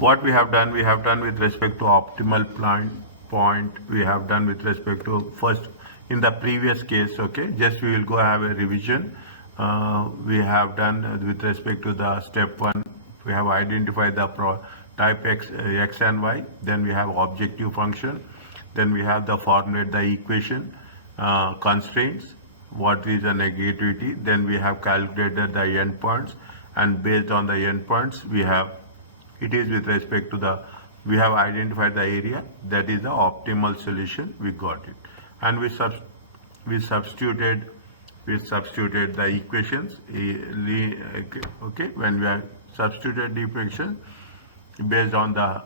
what we have done with respect to optimal point, we have done with respect to first in the previous case. Okay, just we will go have a revision. We have done with respect to the step 1, we have identified the type x and y, then we have objective function, then we have the formulate the equation, constraints, what is the negativity, then we have calculated the endpoints, and based on the endpoints we have, it is with respect to the, we have identified the area, that is the optimal solution, we got it. And we substituted the equations, okay, when we have substituted the equation based on the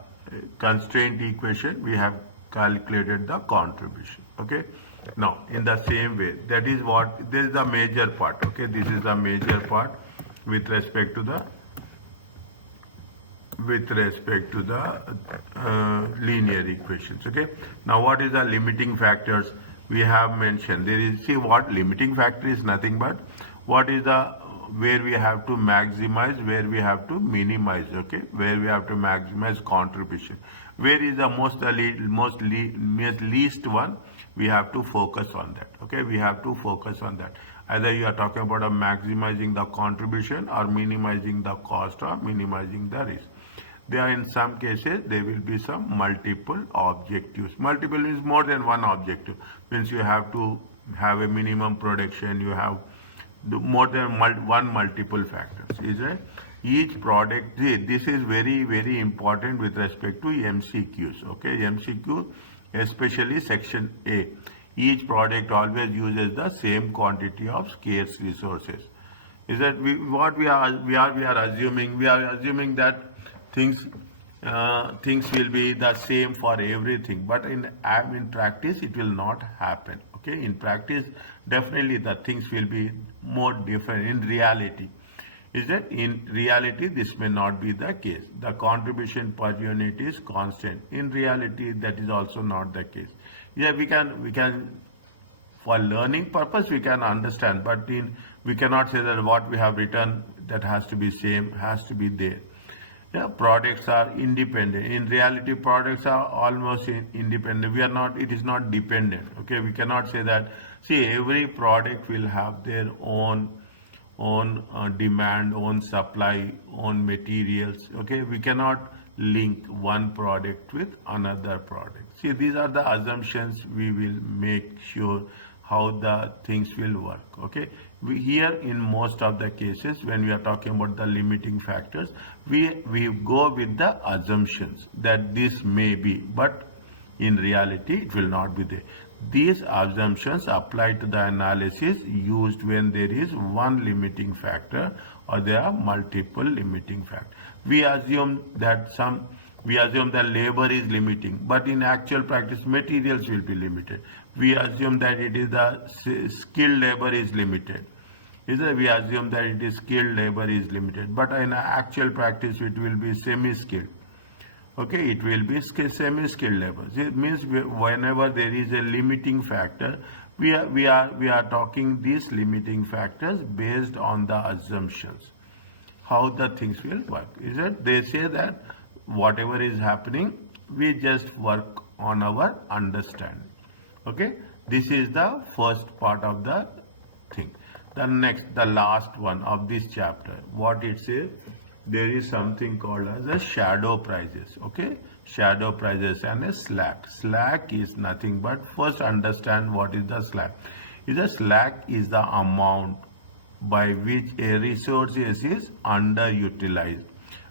constraint equation, we have calculated the contribution. Okay, now in the same way, that is what, this is the major part. Okay, this is the major part with respect to the linear equations. Okay, now what is the limiting factors we have mentioned? There is, see, what limiting factor is nothing but what is the, where we have to maximize, where we have to minimize. Okay, where we have to maximize contribution, where is the least one, we have to focus on that. Okay, we have to focus on that. Either you are talking about maximizing the contribution or minimizing the cost or minimizing the risk. There are, in some cases, there will be some multiple objectives. Multiple means more than one objective. Means you have to have a minimum production, you have more than one multiple factors. Is it? Each product, this is very, very important with respect to MCQs. Okay, MCQ, especially section A. Each product always uses the same quantity of scarce resources. Is that we are assuming? We are assuming that things will be the same for everything, but in practice it will not happen. Okay, in practice definitely the things will be more different in reality. Is that in reality this may not be the case. The contribution per unit is constant. In reality that is also not the case. Yeah, we can for learning purpose we can understand, but we cannot say that what we have written that has to be same, has to be there. Yeah, products are independent. In reality, products are almost independent. We are not, it is not dependent. Okay, we cannot say that, see, every product will have their own demand, own supply, own materials. Okay, we cannot link one product with another product. See, these are the assumptions we will make sure how the things will work. Okay, here in most of the cases when we are talking about the limiting factors, we go with the assumptions that this may be, but in reality it will not be there. These assumptions apply to the analysis used when there is one limiting factor or there are multiple limiting factors. We assume that labor is limiting, but in actual practice materials will be limited. We assume that it is the skilled labor is limited. We assume that it is skilled labor is limited, but in actual practice it will be semi-skilled. Okay, it will be semi-skilled labor. It means whenever there is a limiting factor, we are talking these limiting factors based on the assumptions, how the things will work. Is it? They say that whatever is happening, we just work on our understanding. Okay, this is the first part of the thing. The last one of this chapter, what it says, there is something called as a shadow prices. Okay, shadow prices and a slack. Slack is nothing but, first understand what is the slack. Slack is the amount by which a resource is underutilized.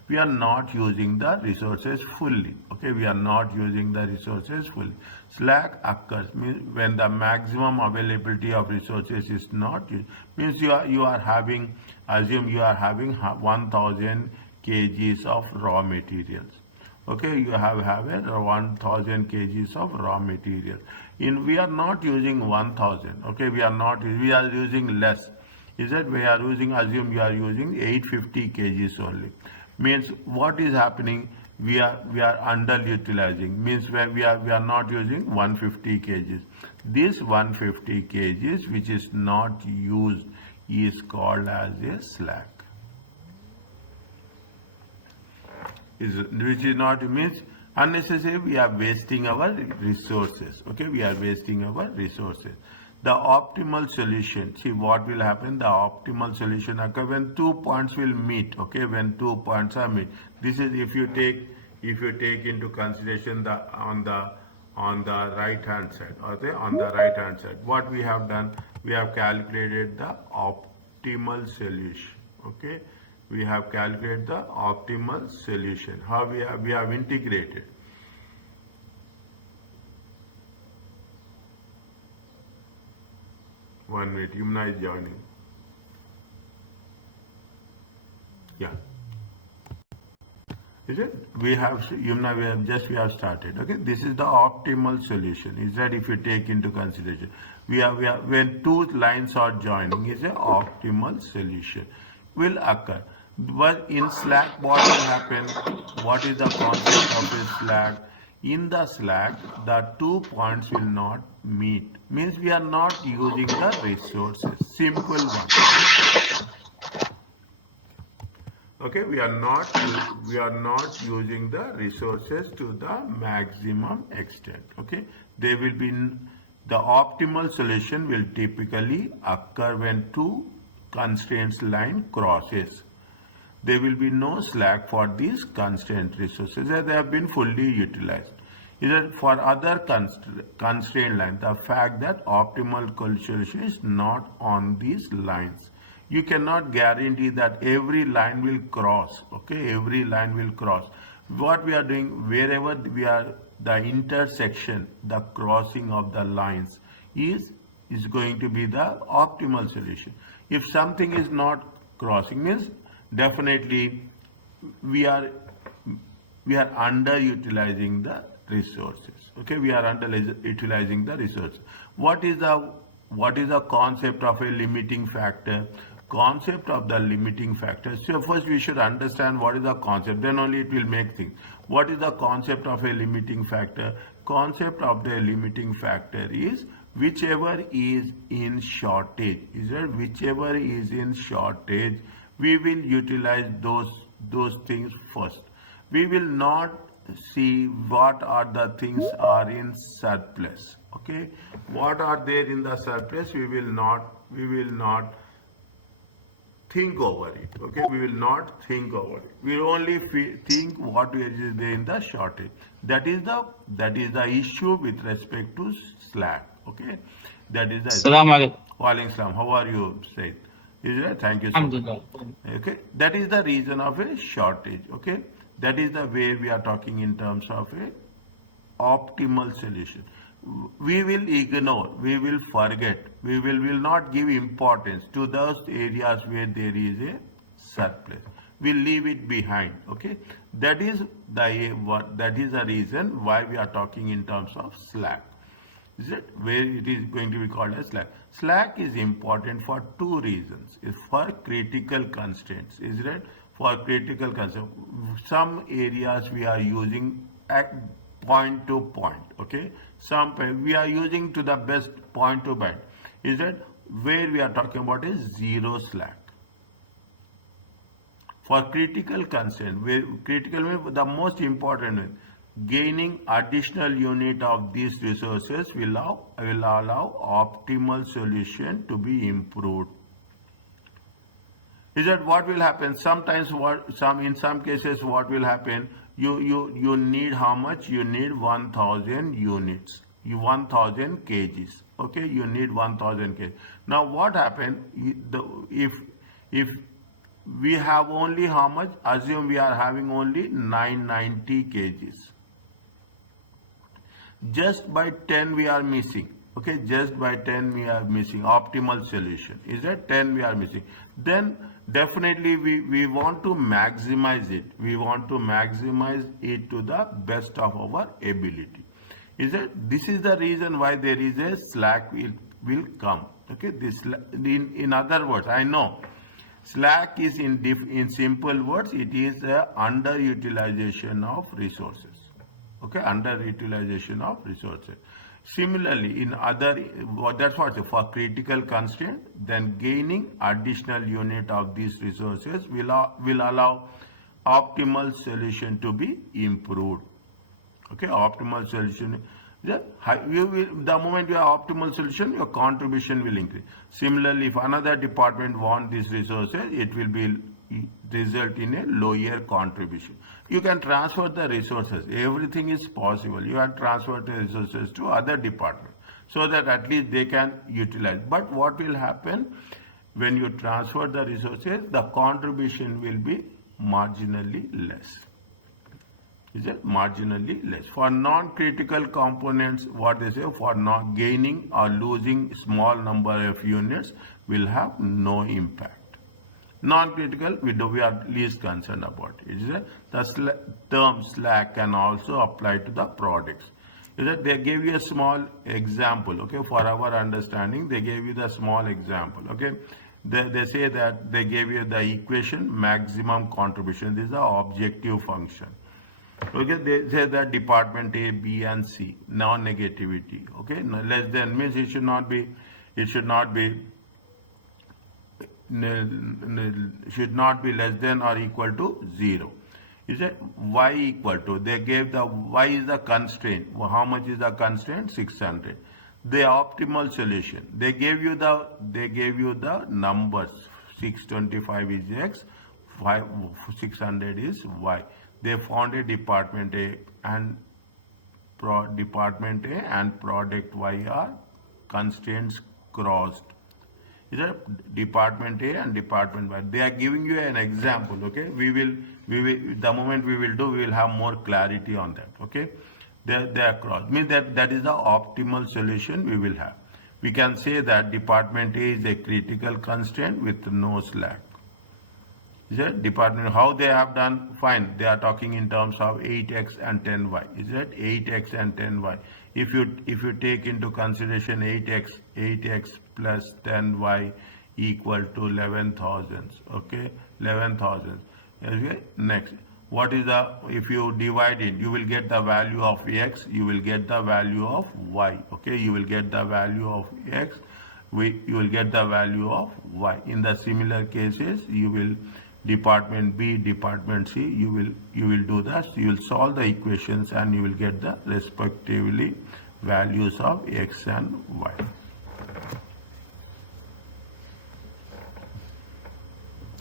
We are not using the resources fully. Okay, we are not using the resources fully. Slack occurs means when the maximum availability of resources is not used. Means you are having, assume you are having 1000 kgs of raw materials. Okay, you have 1000 kgs of raw material. We are not using 1000. Okay, we are using less. We are using, assume you are using 850 kgs only. Means what is happening, we are underutilizing, means we are not using 150 kgs. This 150 kgs which is not used is called as a slack. which is not means unnecessary. We are wasting our resources. Okay, we are wasting our resources. The optimal solution. See what will happen. The optimal solution occur when 2 points will meet. Okay, when 2 points are meet. This is if you take into consideration the on the right hand side. Okay, on the right hand side. What we have done? We have calculated the optimal solution. Okay, we have calculated the optimal solution. How we have integrated. One minute, Yumna is joining. Yeah. Is it? We have Yumna. We have started. Okay. This is the optimal solution. Is that if you take into consideration, we have when two lines are joining, is an optimal solution will occur. But in slack, what will happen? What is the concept of a slack? In the slack, the 2 points will not meet. Means we are not using the resources. Simple one. Okay, we are not using the resources to the maximum extent. Okay, they will be the optimal solution will typically occur when two constraints line crosses. There will be no slack for these constraint resources as they have been fully utilized. Either for other constraint line, the fact that optimal solution is not on these lines. You cannot guarantee that every line will cross. Okay, every line will cross. What we are doing, wherever we are, the intersection, the crossing of the lines is going to be the optimal solution. If something is not crossing, means definitely we are underutilizing the resources. Okay, we are underutilizing the resources. What is the concept of a limiting factor? Concept of the limiting factor. So first we should understand what is the concept, then only it will make things. What is the concept of a limiting factor? Concept of the limiting factor is whichever is in shortage. Is that whichever is in shortage, we will utilize those things first. We will not see what are the things are in surplus. Okay, what are there in the surplus? We will not think over it. Okay, we will not think over it. We will only think what is there in the shortage. That is the issue with respect to slack. Okay, that is the. Assalamu alaikum. Walaikum salam. How are you, Said? Is it? Thank you so much. Okay, that is the reason of a shortage. Okay, that is the way we are talking in terms of a optimal solution. We will ignore, we will forget, we will not give importance to those areas where there is a surplus. We'll leave it behind. Okay, that is the reason why we are talking in terms of slack. Is it where it is going to be called as slack? Slack is important for two reasons. It's for critical constraints. Is it for critical constraints? Some areas we are using at point to point. Okay, some we are using to the best point to point. Is that where we are talking about is zero slack. For critical constraint, where critical, the most important one, gaining additional unit of these resources will allow optimal solution to be improved. Is that what will happen? Sometimes in some cases what will happen? You need how much? You need 1,000 units. 1,000 kgs. Okay, you need 1,000 kgs. Now what happened? If we have only how much? Assume we are having only 990 kgs. Just by 10 we are missing. Okay, just by 10 we are missing. Optimal solution is that 10 we are missing. Then definitely we want to maximize it. We want to maximize it to the best of our ability. Is that this is the reason why there is a slack will come. Okay, this in other words, I know slack is in simple words, it is a underutilization of resources. Okay, underutilization of resources. Similarly, in other, that's what for critical constraint, then gaining additional unit of these resources will allow optimal solution to be improved. Okay, optimal solution. The moment you have optimal solution, your contribution will increase. Similarly, if another department want these resources, it will be result in a lower contribution. You can transfer the resources. Everything is possible. You can transfer the resources to other departments so that at least they can utilize. But what will happen when you transfer the resources? The contribution will be marginally less. Is it marginally less? For non-critical components, what they say, for not gaining or losing small number of units will have no impact. Non-critical, we are least concerned about it. Is it? The term slack can also apply to the products. Is that they gave you a small example, okay, for our understanding, they gave you the small example, okay. They say that they gave you the equation maximum contribution. This is the objective function. Okay, they say that department A, B, and C, non-negativity. Okay, less than means it should not be less than or equal to 0. Is that y equal to? They gave the y is the constraint. How much is the constraint? 600. The optimal solution. They gave you the numbers. 625 is x, 600 is y. They found a department A and department A and product Y are constraints crossed. Is that department A and department Y? They are giving you an example. Okay, we will the moment we will have more clarity on that. Okay, they are crossed. Means that is the optimal solution we will have. We can say that department A is a critical constraint with no slack. Is that department, how they have done? Fine, they are talking in terms of 8x and 10y. Is that 8x and 10y? If you take into consideration 8x plus 10y equal to 11,000. Okay, 11,000. Okay, next. What is the, if you divide it, you will get the value of x, you will get the value of y. Okay, you will get the value of x, you will get the value of y. In the similar cases, you will department B, department C, you will do that. You will solve the equations and you will get the respectively values of x and y.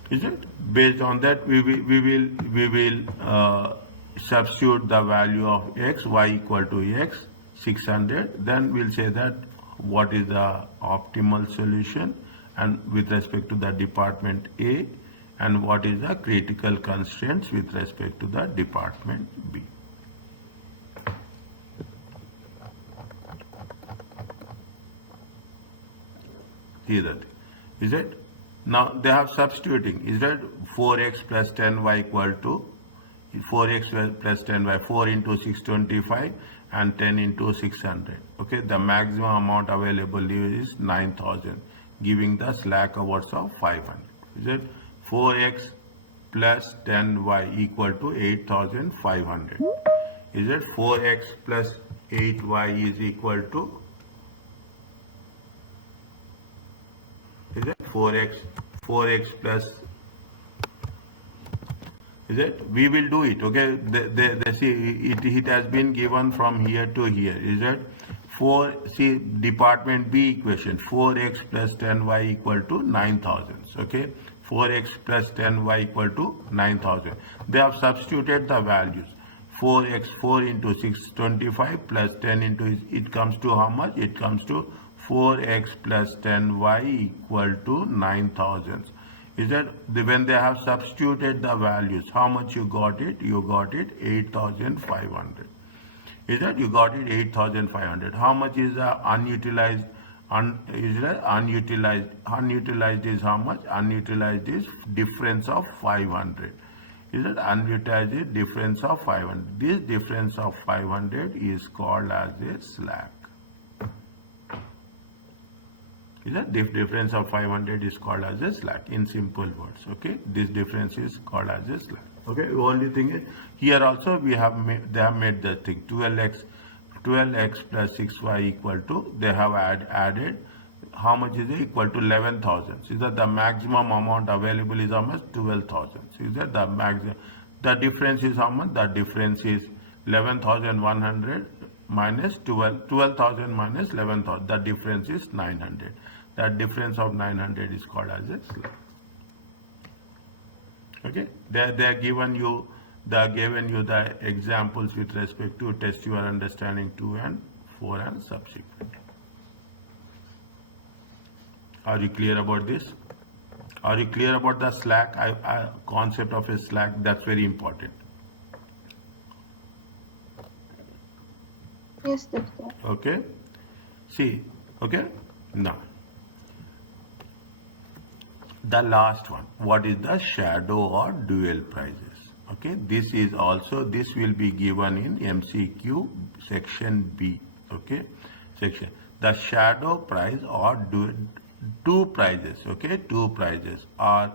Is it? Based on that, we will substitute the value of x, y equal to x, 600. Then we'll say that what is the optimal solution and with respect to the department A, and what is the critical constraints with respect to the department B. Here that is it. Now they have substituting. Is that 4x plus 10y equal to 4x plus 10y, 4 into 625 and 10 into 600. Okay, the maximum amount available is 9,000, giving the slack hours of 500. Is it? 4x plus 10y equal to 8,500. Is it? 4x plus 8y is equal to, is it 4x plus, is it? We will do it. Okay, they see it has been given from here to here. Is it? See department B equation, 4x plus 10y equal to 9,000. Okay, 4x plus 10y equal to 9,000. They have substituted the values. 4x, 4 into 625 plus 10 into, it comes to how much? It comes to 4x plus 10y equal to 9,000. Is that when they have substituted the values, how much you got it? You got it 8,500. Is that you got it 8,500? How much is the unutilized? Unutilized is how much? Unutilized is difference of 500. Is it unutilized is difference of 500? This difference of 500 is called as a slack. Is that difference of 500 is called as a slack in simple words. Okay, this difference is called as a slack. Okay, the only thing is here also they have made the thing 12x plus 6y equal to, they have added how much is it? Equal to 11,000. Is that the maximum amount available is how much? 12,000. Is that the maximum? The difference is how much? The difference is 11,100 minus 12,000 minus 11,000. The difference is 900. That difference of 900 is called as a slab. Okay, they are given you the examples with respect to test your understanding 2 and 4 and subsequent. Are you clear about this? Are you clear about the slack concept of a slack? That's very important. Yes, doctor. Okay. See. Okay. Now, the last one. What is the shadow or dual prices? Okay. This will be given in MCQ section B. Okay. Section. The shadow price or two prices, okay, two prices are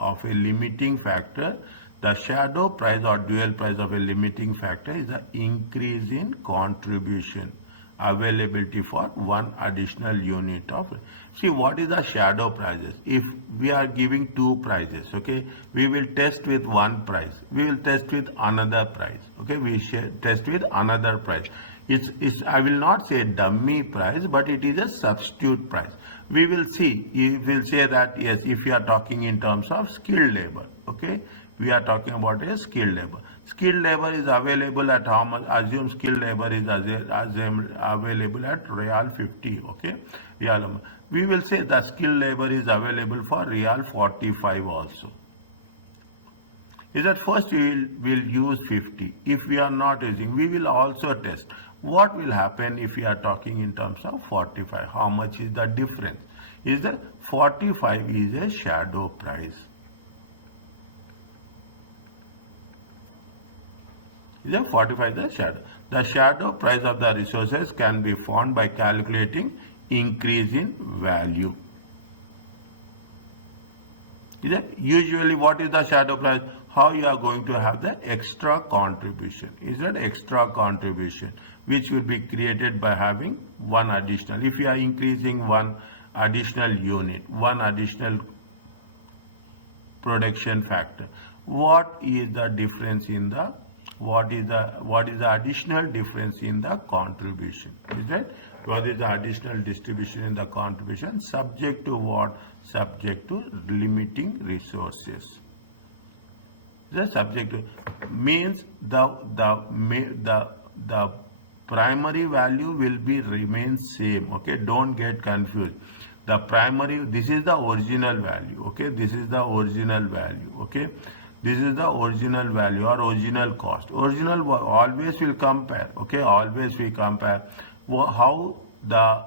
of a limiting factor. The shadow price or dual price of a limiting factor is the increase in contribution availability for one additional unit of. See, what is the shadow prices? If we are giving two prices, okay, we will test with one price, we will test with another price, okay, we test with another price. I will not say dummy price, but it is a substitute price. We will see, you will say that yes, if you are talking in terms of skilled labor, okay, we are talking about a skilled labor. Skilled labor is available at how much? Assume skilled labor is available at Real 50, okay, Real. We will say the skilled labor is available for Real 45 also. Is that first we will use 50. If we are not using, we will also test. What will happen if we are talking in terms of 45? How much is the difference? Is that 45 is a shadow price? Is that 45 is a shadow? The shadow price of the resources can be found by calculating increase in value. Is that usually what is the shadow price? How you are going to have the extra contribution? Is that extra contribution which will be created by having one additional? If you are increasing one additional unit, one additional production factor, what is the difference in the what is the additional difference in the contribution? Is that what is the additional distribution in the contribution? Subject to what? Subject to limiting resources. The subject to means the primary value will be remain same. Okay, don't get confused. The primary, this is the original value. Okay, this is the original value. Okay, this is the original value or original cost. Original always will compare. Okay, always we compare how the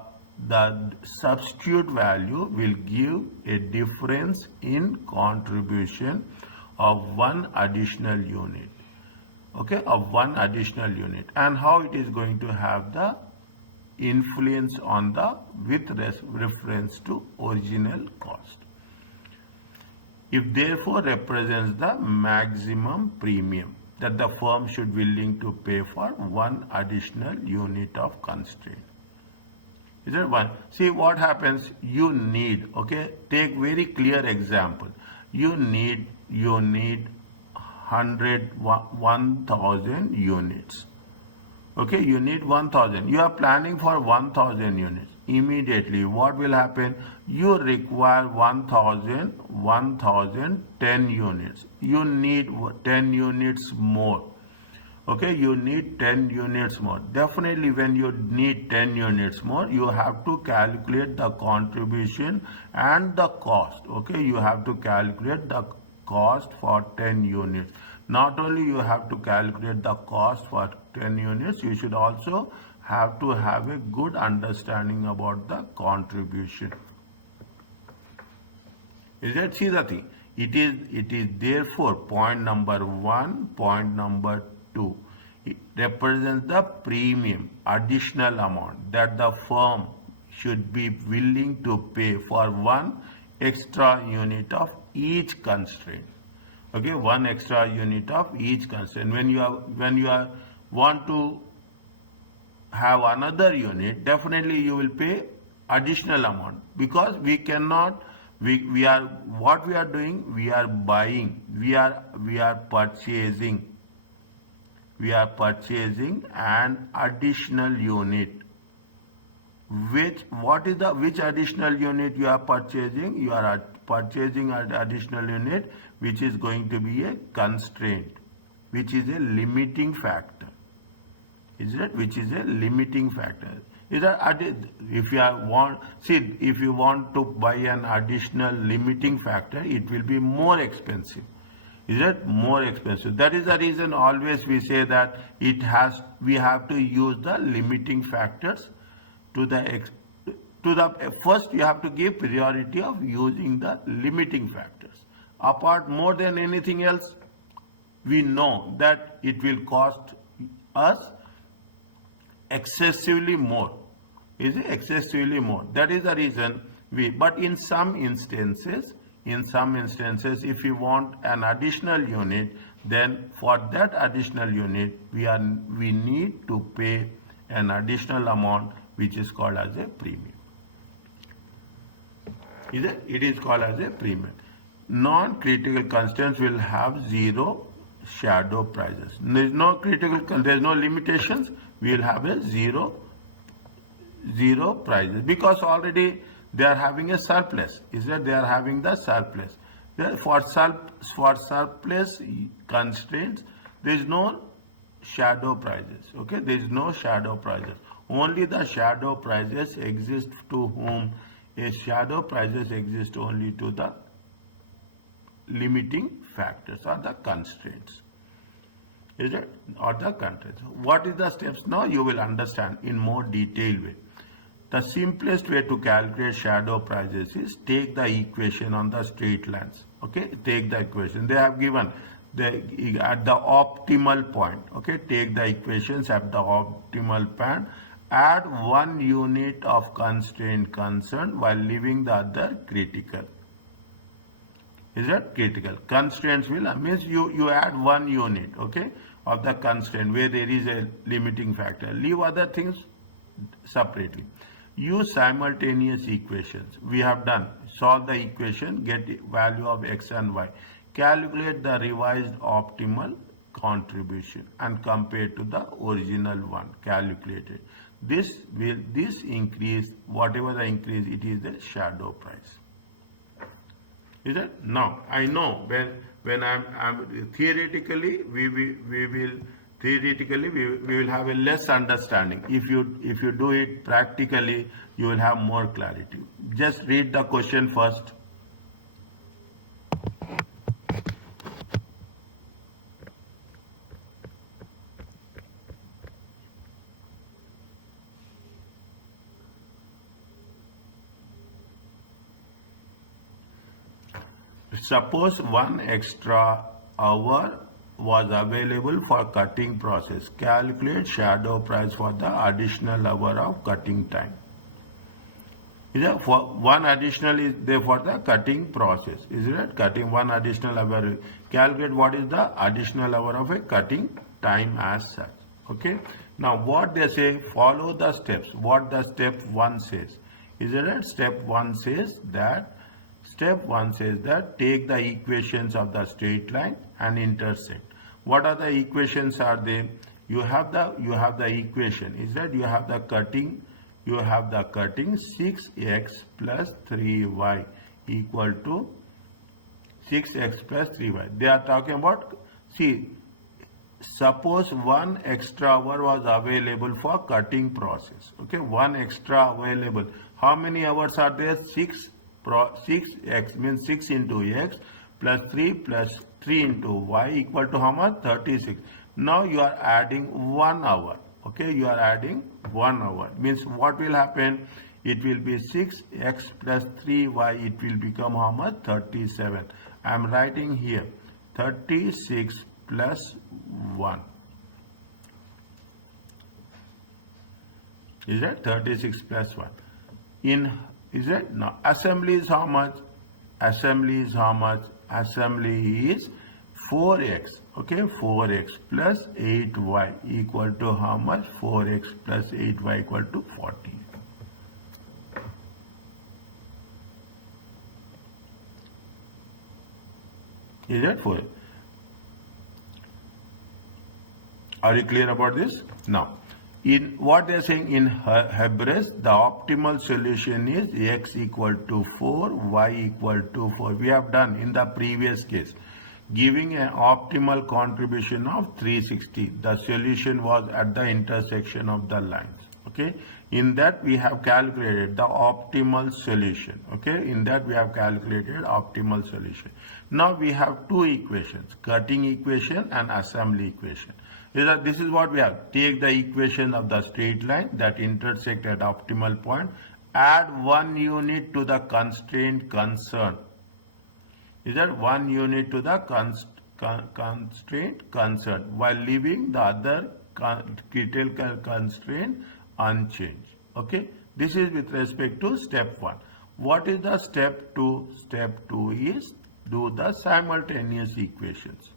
substitute value will give a difference in contribution of one additional unit, okay, of one additional unit, and how it is going to have the influence on the with reference to original cost. If therefore represents the maximum premium that the firm should be willing to pay for one additional unit of constraint. Is that one? See what happens, you need, okay, take very clear example. You need 1,000 units. Okay, you need 1,000. You are planning for 1,000 units. Immediately, what will happen? You require 10 units. You need 10 units more. Okay, you need 10 units more. Definitely, when you need 10 units more, you have to calculate the contribution and the cost. Okay, you have to calculate the cost for 10 units. Not only you have to calculate the cost for 10 units, you should also have to have a good understanding about the contribution. Is that, see the thing? It is therefore point number 1, point number 2. It represents the premium, additional amount that the firm should be willing to pay for one extra unit of each constraint. Okay, one extra unit of each constraint. When you want to have another unit, definitely you will pay additional amount, because we cannot We are, what we are doing, we are buying, we are purchasing, an additional unit. Which additional unit you are purchasing? You are purchasing an additional unit which is going to be a constraint, which is a limiting factor. Is it? Which is a limiting factor. Is that, if you want to buy an additional limiting factor, it will be more expensive. Is it? More expensive. That is the reason always we say that we have to use the limiting factors first you have to give priority of using the limiting factors. Apart, more than anything else, we know that it will cost us excessively more. Is it? Excessively more. That is the reason but in some instances, if you want an additional unit, then for that additional unit, we need to pay an additional amount which is called as a premium. Is it? It is called as a premium. Non-critical constraints will have zero shadow prices. There is no limitations. We will have a zero prices, because already they are having a surplus. Is that they are having the surplus? For surplus constraints, there is no shadow prices. Okay, there is no shadow prices. Only the shadow prices exist to whom? A shadow prices exist only to the limiting factors or the constraints. Is it? Or the constraints. What is the steps? Now you will understand in more detailed way. The simplest way to calculate shadow prices is take the equation on the straight lines. Okay, take the equation. They have given at the optimal point. Okay, take the equations at the optimal point. Add 1 unit of constraint concern while leaving the other critical. Is that critical? Constraints means you add 1 unit, okay, of the constraint where there is a limiting factor. Leave other things separately. Use simultaneous equations. We have done. Solve the equation, get value of x and y. Calculate the revised optimal contribution and compare to the original one calculated. This increase, whatever the increase, it is the shadow price. Is it? Now I know when I'm theoretically we will have a less understanding. If you do it practically, you will have more clarity. Just read the question first. Suppose 1 extra hour was available for cutting process. Calculate shadow price for the additional hour of cutting time. For 1 additional is there for the cutting process. Is it? Cutting 1 additional hour. Calculate what is the additional hour of a cutting time as such. Okay. Now what they say, follow the steps. What the step 1 says. Is it? Step 1 says that take the equations of the straight line and intersect. What are the equations are they? You have the equation. Is that you have the cutting 6x plus 3y equal to 6x plus 3y. They are talking about, suppose 1 extra hour was available for cutting process. Okay, 1 extra available. How many hours are there? 6x means 6 into x plus 3 into y equal to how much? 36. Now you are adding 1 hour. Okay, you are adding 1 hour. Means what will happen? It will be 6x plus 3y. It will become how much? 37. I am writing here 36 plus 1. Is that 36 plus 1? Is it? Now assembly is how much? Assembly is how much? Assembly is 4x. Okay, 4x plus 8y equal to how much? 4x plus 8y equal to 40. Is that 4? Are you clear about this? Now, in what they are saying in Hebrews, the optimal solution is x equal to 4, y equal to 4. We have done in the previous case, giving an optimal contribution of 360. The solution was at the intersection of the lines. Okay, in that we have calculated the optimal solution. Okay, in that we have calculated optimal solution. Now we have two equations, cutting equation and assembly equation. This is what we have. Take the equation of the straight line that intersect at optimal point, add 1 unit to the constraint concerned. Is that 1 unit to the constraint concerned while leaving the other critical constraint unchanged. Okay, this is with respect to step 1. What is the step 2? Step 2 is do the simultaneous equations.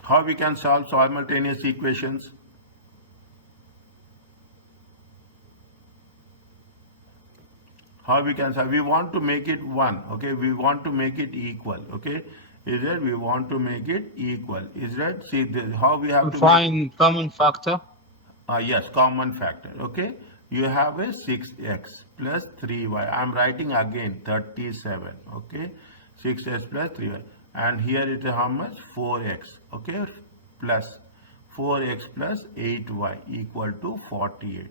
How we can solve simultaneous equations? How we can solve? We want to make it 1. Okay, we want to make it equal. Okay, is that we want to make it equal? Is that see this, how we have to find common factor? Yes, common factor. Okay, you have a 6x plus 3y. I am writing again 37. Okay, 6x plus 3y. And here it is how much? 4x, okay, plus 4x plus 8y equal to 48.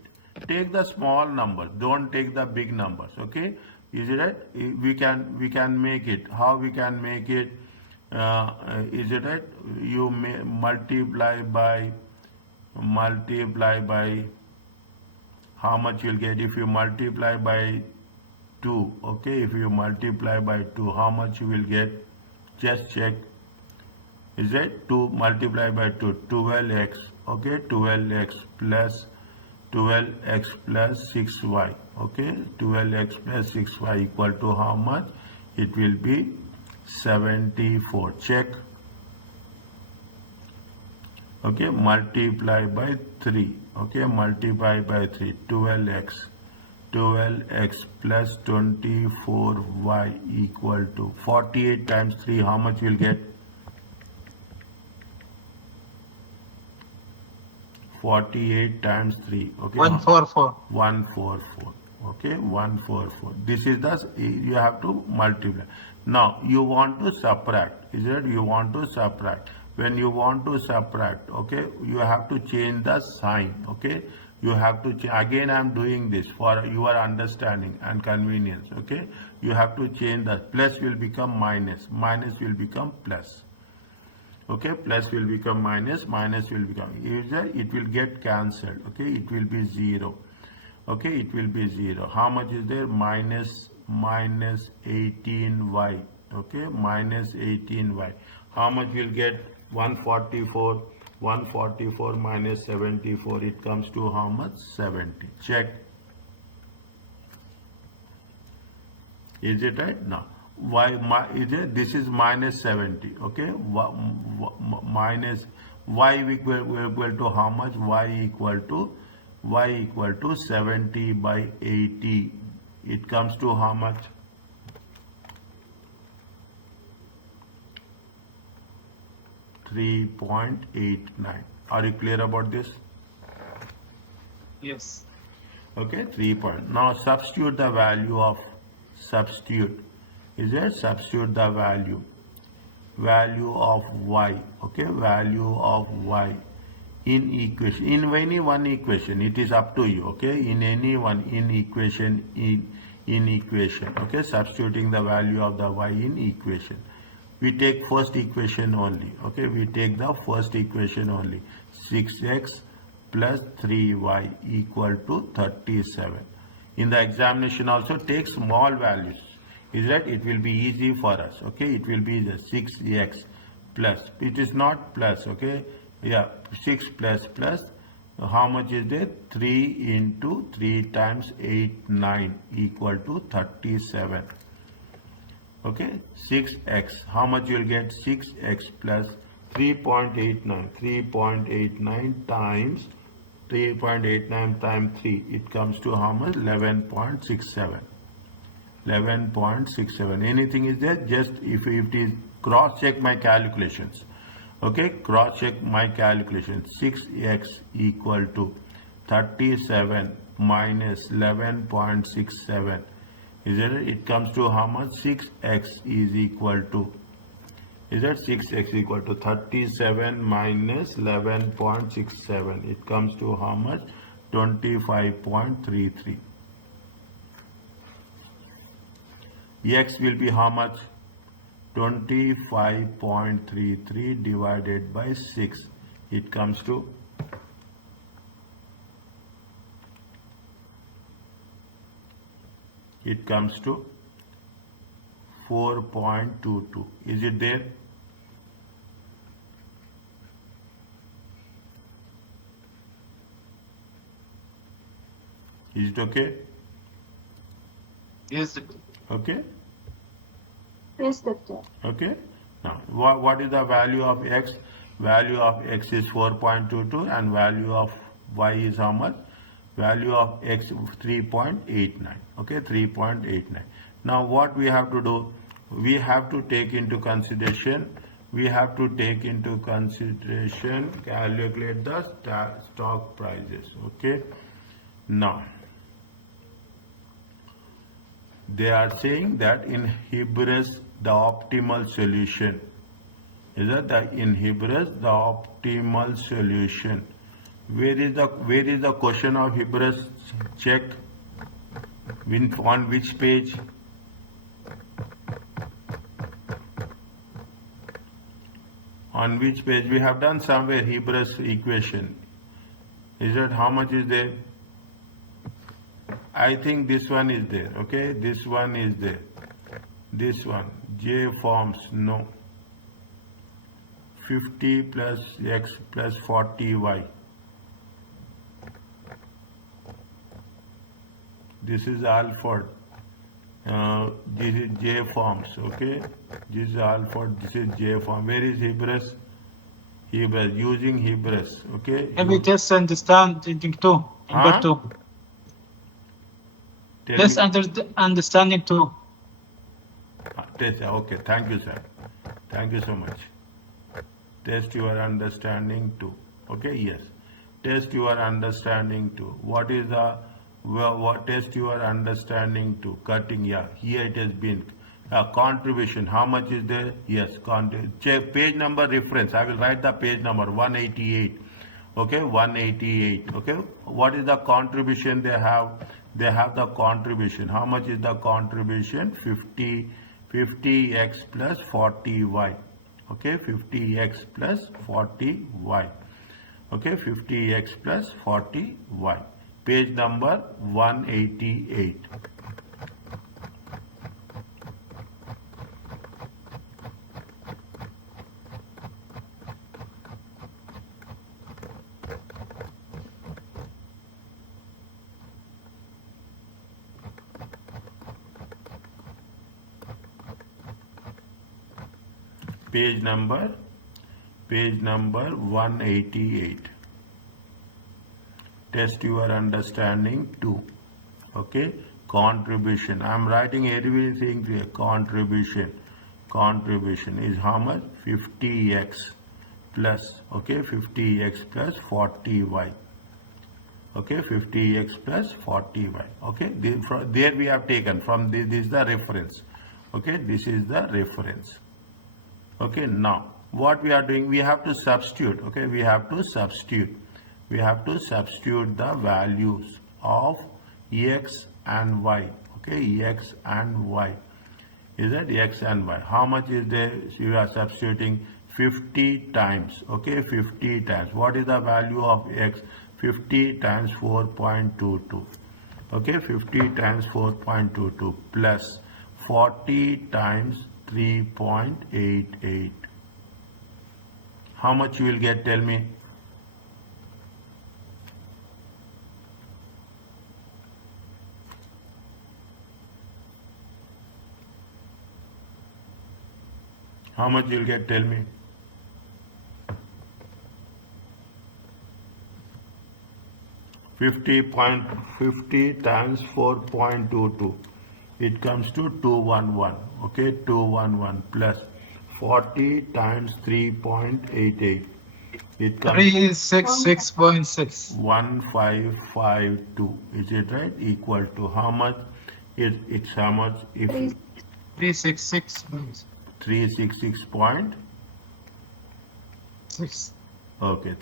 Take the small numbers, don't take the big numbers, okay? Is it right? We can make it. How we can make it? Is it right? You may multiply by how much you'll get if you multiply by 2, okay? If you multiply by 2, how much you will get? Just check. Is it 2 multiplied by 2? 12x. Okay, 12x plus 6y. Okay, 12x plus 6y equal to how much? It will be 74. Check. Okay, multiply by 3. Okay, multiply by 3. 12x plus 24y equal to 48 times 3. How much will get? 48 times 3. Okay, 144. 144. Okay, 144. This is the, you have to multiply. Now you want to subtract. Is it? You want to subtract. When you want to subtract, okay, you have to change the sign. Okay, you have to again I am doing this for your understanding and convenience. Okay, you have to change the plus will become minus, minus will become plus. Okay, plus will become minus, minus will become, it will get cancelled. Okay, it will be 0. Okay, it will be 0. How much is there? Minus 18y. Okay, minus 18y. How much will get? 144. 144 minus 74, it comes to how much? 70. Check. Is it right? Now, is it? This is minus 70. Okay, minus y equal to how much? Y equal to 70 by 80. It comes to how much? 3.89. Are you clear about this? Yes. Okay, 3 point. Now substitute the value of, substitute. Is it? Substitute the value of y. Okay, value of y in equation, in any one equation. It is up to you. Okay, in any one, in equation, in equation. Okay, substituting the value of the y in equation. We take first equation only. Okay, we take the first equation only. 6x plus 3y equal to 37. In the examination also take small values. Is that? It will be easy for us. Okay, it will be the 6x plus. It is not plus. Okay, yeah, 6 plus plus. How much is there? 3 into 3 times 8, 9 equal to 37. Okay, 6x. How much you will get? 6x plus 3.89. 3.89 times 3.89 times 3, it comes to how much? 11.67. 11.67. Anything is there? Just if it is, cross check my calculations. Okay, cross check my calculations. 6x equal to 37 minus 11.67. Is it? It comes to how much? 6x is equal to, is that 6x equal to 37 minus 11.67. It comes to how much? 25.33. X will be how much? 25.33 divided by 6. It comes to 4.22. Is it there? Is it okay? Yes, doctor. Okay. Yes, doctor. Okay. Now, what is the value of x? Value of x is 4.22 and value of y is how much? Value of x 3.89. Okay, 3.89. Now, what we have to do? We have to take into consideration. Calculate the stock prices. Okay. Now, they are saying that in Hibris the optimal solution is that in Hibris the optimal solution. Where is the question of Hibris? Check. On which page? On which page? We have done somewhere Hibris equation. Is that how much is there? I think this one is there. Okay, this one is there. This one, J forms, no. 50 plus x plus 40y. This is Alford. This is J forms. Okay, this is Alford. This is J form. Where is Hibris? Hibris, using Hibris. Okay. Maybe just understanding two. Number two. Just understanding two. Test. Okay. Thank you, sir. Thank you so much. Test your understanding too. Okay. Yes. Test your understanding too. What is the what test your understanding to cutting? Yeah. Here it has been. Contribution. How much is there? Yes. Check page number reference. I will write the page number 188. Okay. 188. Okay. What is the contribution they have? They have the contribution. How much is the contribution? 50x plus 40y. Okay, 50x plus 40y. Okay, 50x plus 40y. Page number 188. Page number 188. Test your understanding too. Okay, contribution. I am writing everything here. Contribution is how much? 50x plus, okay, 50x plus 40y. Okay, 50x plus 40y. Okay, there we have taken from this is the reference. Okay, this is the reference. Okay, now what we are doing, we have to substitute. Okay, we have to substitute the values of x and y. Okay, x and y. Is that x and y? How much is there? So you are substituting 50 times. Okay, 50 times. What is the value of x? 50 times 4.22. Okay, 50 times 4.22 plus 40 times 3.88. How much you will get? Tell me. How much you will get? Tell me. 50 times 4.22. It comes to 211. Okay, 211 plus 40 times 3.88. It comes 366.6. 1552. Is it right? Equal to how much? It's how much? If 366.6. 366 okay,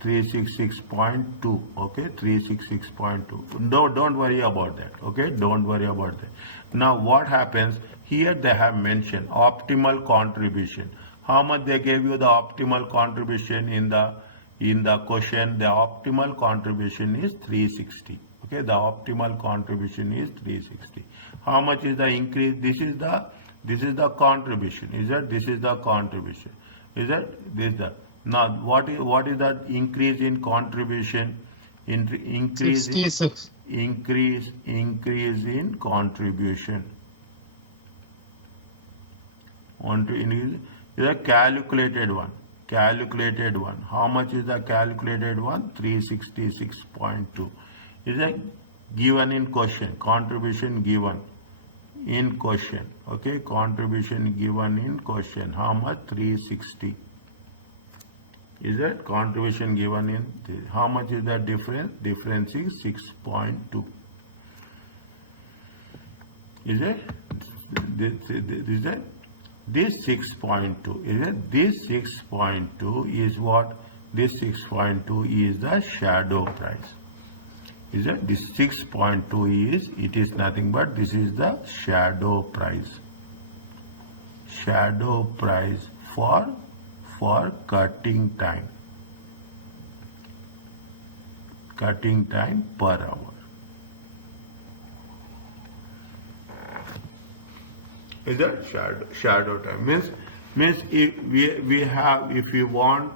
366.2. Okay, 366.2. Don't worry about that. Okay, don't worry about that. Now what happens here? They have mentioned optimal contribution. How much they gave you the optimal contribution in the question? The optimal contribution is 360. Okay, the optimal contribution is 360. How much is the increase? This is the contribution. Is that this is the contribution? Is that this the now what is that increase in contribution? Increase 66. increase in contribution. On to increase is a calculated one. Calculated one. How much is the calculated one? 366.2. Is a given in question. Contribution given in question. Okay, contribution given in question. How much? 360. Is that contribution given in this? How much is the difference? Difference is 6.2. Is it? Is that? This 6.2. Is it? This 6.2 is what? This 6.2 is the shadow price. Is that? This 6.2 is, it is nothing but this is the shadow price. Shadow price for cutting time. Cutting time per hour. Is that shadow time? Means if if you want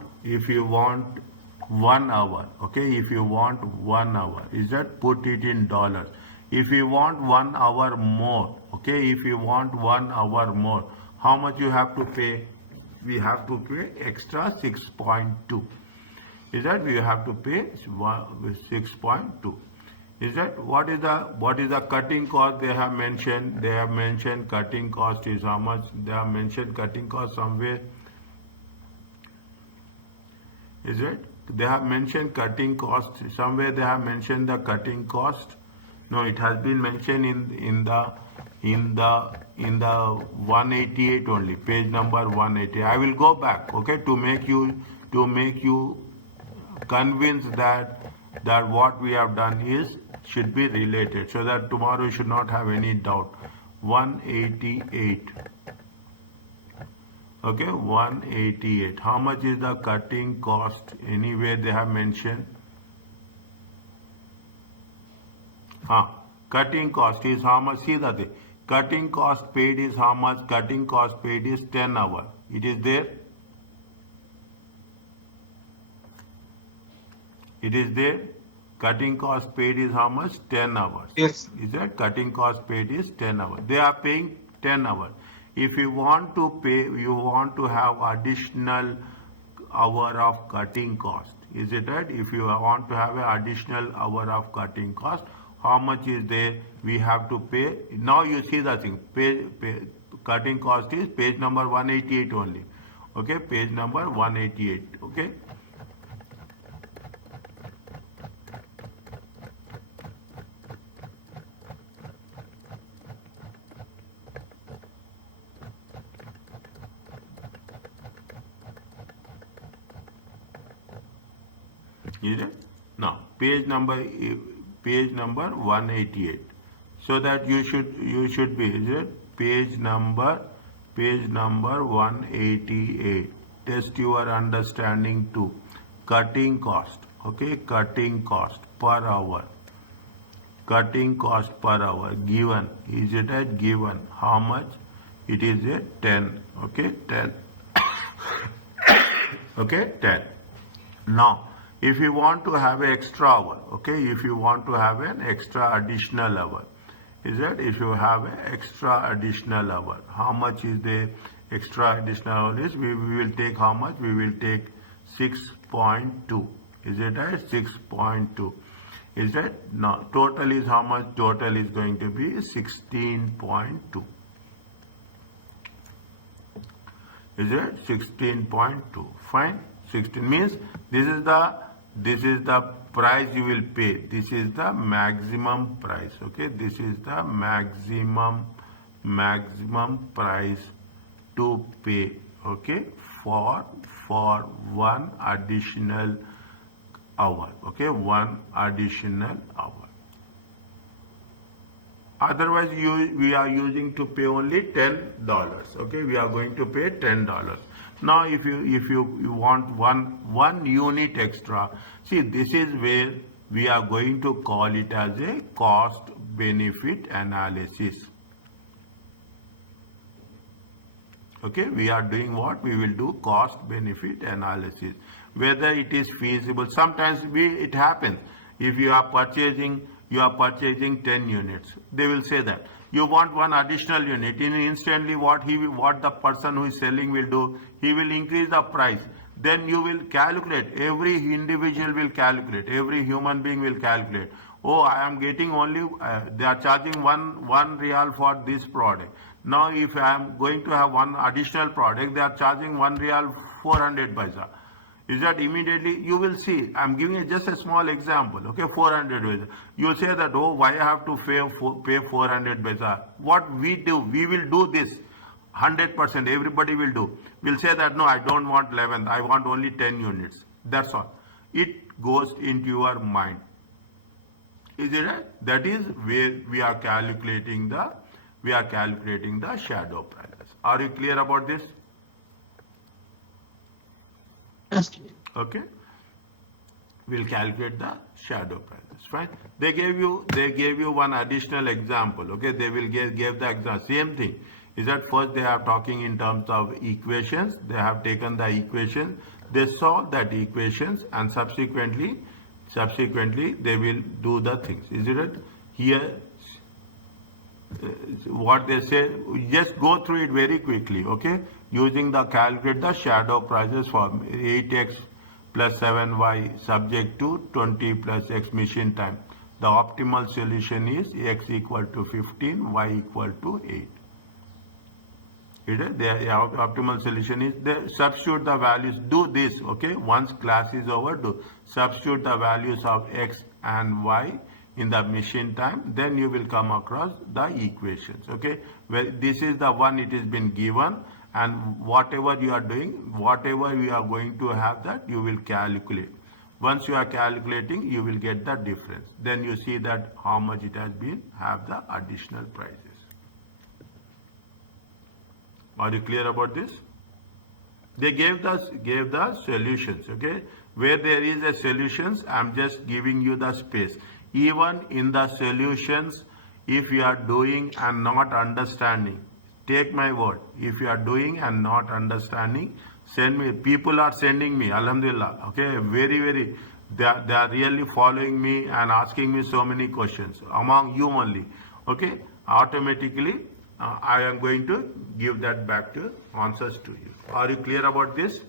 1 hour, okay, if you want 1 hour, is that put it in dollars. If you want 1 hour more, okay, if you want 1 hour more, how much you have to pay? We have to pay extra 6.2. Is that we have to pay 6.2. Is that what is the cutting cost they have mentioned? They have mentioned cutting cost is how much? They have mentioned cutting cost somewhere. Is it? They have mentioned cutting cost somewhere. They have mentioned the cutting cost. No, it has been mentioned in the 188 only, page number 180. I will go back, okay, to make you convinced that what we have done should be related, so that tomorrow you should not have any doubt. 188. Okay, 188. How much is the cutting cost? Anyway, they have mentioned. Cutting cost is how much? See that cutting cost paid is how much? Cutting cost paid is 10 hours. It is there. It is there. Cutting cost paid is how much? 10 hours. Yes. Is that cutting cost paid is 10 hours. They are paying 10 hours. If you want to pay, you want to have additional hour of cutting cost. Is it right? If you want to have an additional hour of cutting cost, how much is there? We have to pay. Now you see the thing. Cutting cost is page number 188 only. Okay, page number 188. Okay. Is it? Now page number 188. So that you should be, is it? Page number 188. Test your understanding too. Cutting cost. Okay, cutting cost per hour. Cutting cost per hour given. Is it at given? How much? It is a 10. Okay, 10. Okay, 10. Now, if you want to have an extra hour, okay, if you want to have an extra additional hour, is that if you have an extra additional hour, how much is the extra additional hour is? We will take how much? We will take 6.2. Is it right? 6.2. Is it? No. Total is how much? Total is going to be 16.2. Is it? 16.2. Fine. 16 means this is the price you will pay. This is the maximum price. Okay. This is the maximum price to pay. Okay. For one additional hour. Okay. One additional hour. Otherwise, we are using to pay only $10. Okay, we are going to pay $10. Now, if you want one unit extra, see, this is where we are going to call it as a cost benefit analysis. Okay, we are doing what? We will do cost benefit analysis. Whether it is feasible. Sometimes it happens. If you are purchasing 10 units, they will say that you want one additional unit. Instantly what the person who is selling will do, he will increase the price. Then you will calculate, every individual will calculate, every human being will calculate. Oh, I am getting only, they are charging one real for this product. Now if I am going to have one additional product, they are charging 1 real 400 paisa. Is that immediately you will see? I'm giving you just a small example. Okay, 400 paisa. You will say that, oh, why I have to pay 400 paisa? What we do, we will do this 100%. Everybody will do. We'll say that no, I don't want 11. I want only 10 units. That's all. It goes into your mind. Is it right? That is where we are calculating the shadow prices. Are you clear about this? Yes. Okay, we'll calculate the shadow prices. Fine. They gave you one additional example. Okay, they will give the example. Same thing. Is that first they are talking in terms of equations. They have taken the equation. They solve that equations, and subsequently they will do the things. Is it right? Here, what they say, just go through it very quickly. Okay, using the calculate the shadow prices for 8x plus 7y subject to 20 plus x machine time. The optimal solution is x equal to 15, y equal to 8. The optimal solution is they substitute the values. Do this. Okay, once class is over, do substitute the values of x and y in the machine time, then you will come across the equations. Okay, well, this is the one it has been given, and whatever you are doing, whatever you are going to have, that you will calculate. Once you are calculating, you will get the difference. Then you see that how much it has been, have the additional prices. Are you clear about this? They gave the solutions. Okay, where there is a solutions, I'm just giving you the space. Even in the solutions, if you are doing and not understanding, take my word, if you are doing and not understanding, send me. People are sending me, alhamdulillah. Okay, very, they are really following me and asking me so many questions, among you only. Okay, automatically I am going to give that back to answers to you. Are you clear about this?